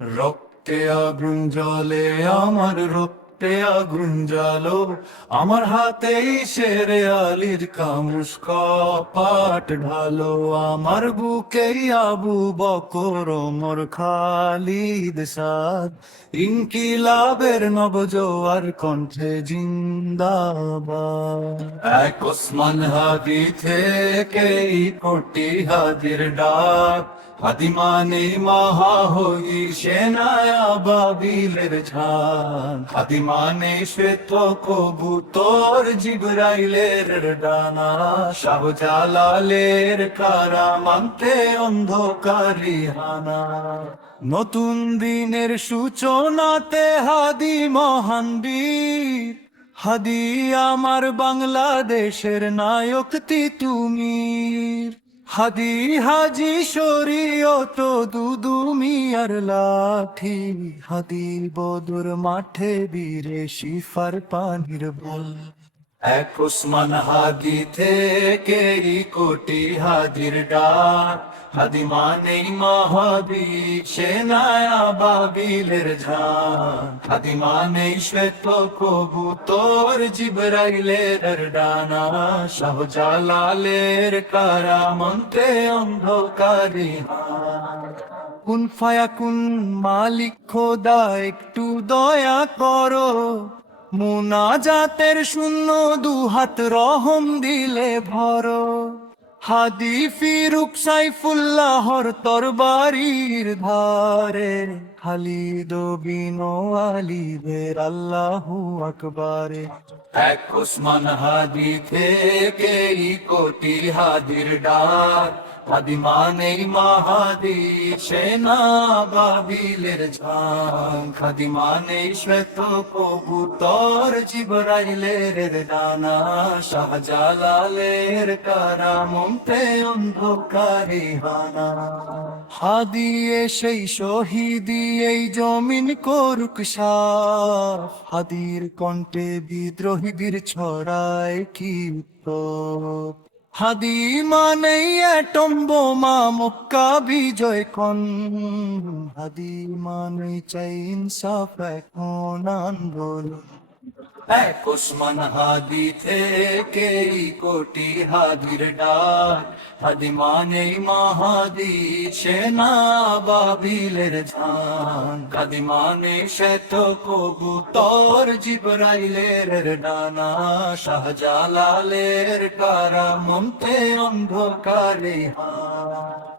রক্তে আগুন জ্বলে আমার, রক্তে আগুন জ্বালো আমার, হাতেই শেরে আলীর খামোশ কপাট ঢালো। আমার বুকেই আবু বকর ওমর খালিদ সাদ, ইনকিলাবের নবজোয়ার কণ্ঠে জিন্দাবাদ। এক ওসমান হাদি থেকেই কোটি হাদির ডাক, হাদি মানে মহাহই সেনায় আবাবিলের ঝাঁক, হাদি মানে শ্বেত কবুতর জিবরাইলের ডানা, শাহজালালের কারামান্তে অন্ধকারি হানা। নতুন দিনের সূচনাতে হাদি মহান বীর, হাদি আমার বাংলাদেশের নায়ক তিতুমির। হাদি হাজি শরীয়ত দুদু মিয়ার লাঠি, হাদি বদর মাঠে বীরে শিফার পানির বল। এক ওসমান হাদি থেকেই কোটি হাদির ডাক, হাদি মানেই মহাবীর সেনায় আবাবিলের ঝাঁক, হাদি মানেই শ্বেত কবুতর জিবরাইলের ডানা, শাহজালালের কারামন্তে অন্ধকারি হাত। কুন ফায়াকুন মালিক খোদা একটু দয়া করো, মুনাজাতের শূন্য দুহাত রহম দিলে ভরো। হাদি ফিরুক সাইফুল্লাহর তরবারির ধারে, খালিদ বিন ওয়ালিদের আল্লাহু আকবারে। এক ওসমান হাদি থেকেই কোটি হাদির ডাক, হাদি মানেই মাহাদি সেনা বাবিলের ঝাঁক, হাদি মানেই শ্বেত কবুতর জিবরাইলের ডানা, শাহজালালের কারামন্তে অন্ধকারি হানা। হাদি সেই শহীদি এই জমিন করুক সাফ, হাদির কণ্ঠে বিদ্রোহী বীর ছড়ায় কি উত্তর। হাদি মানেই অ্যাটম বোমা মক্কা বিজয় কন, হাদি মানেই চাই ইনসাফ এখন আন্দোলন। এক ওসমান হাদি থেকেই কোটি হাদির ডাক, হাদি মানেই মাহাদি সেনা বাবিলের ঝাঁক, হাদি মানে শ্বেত কবুতর জিবরাইলের ডানা, শাহজালালের কারামন্তে অন্ধকারে হাত।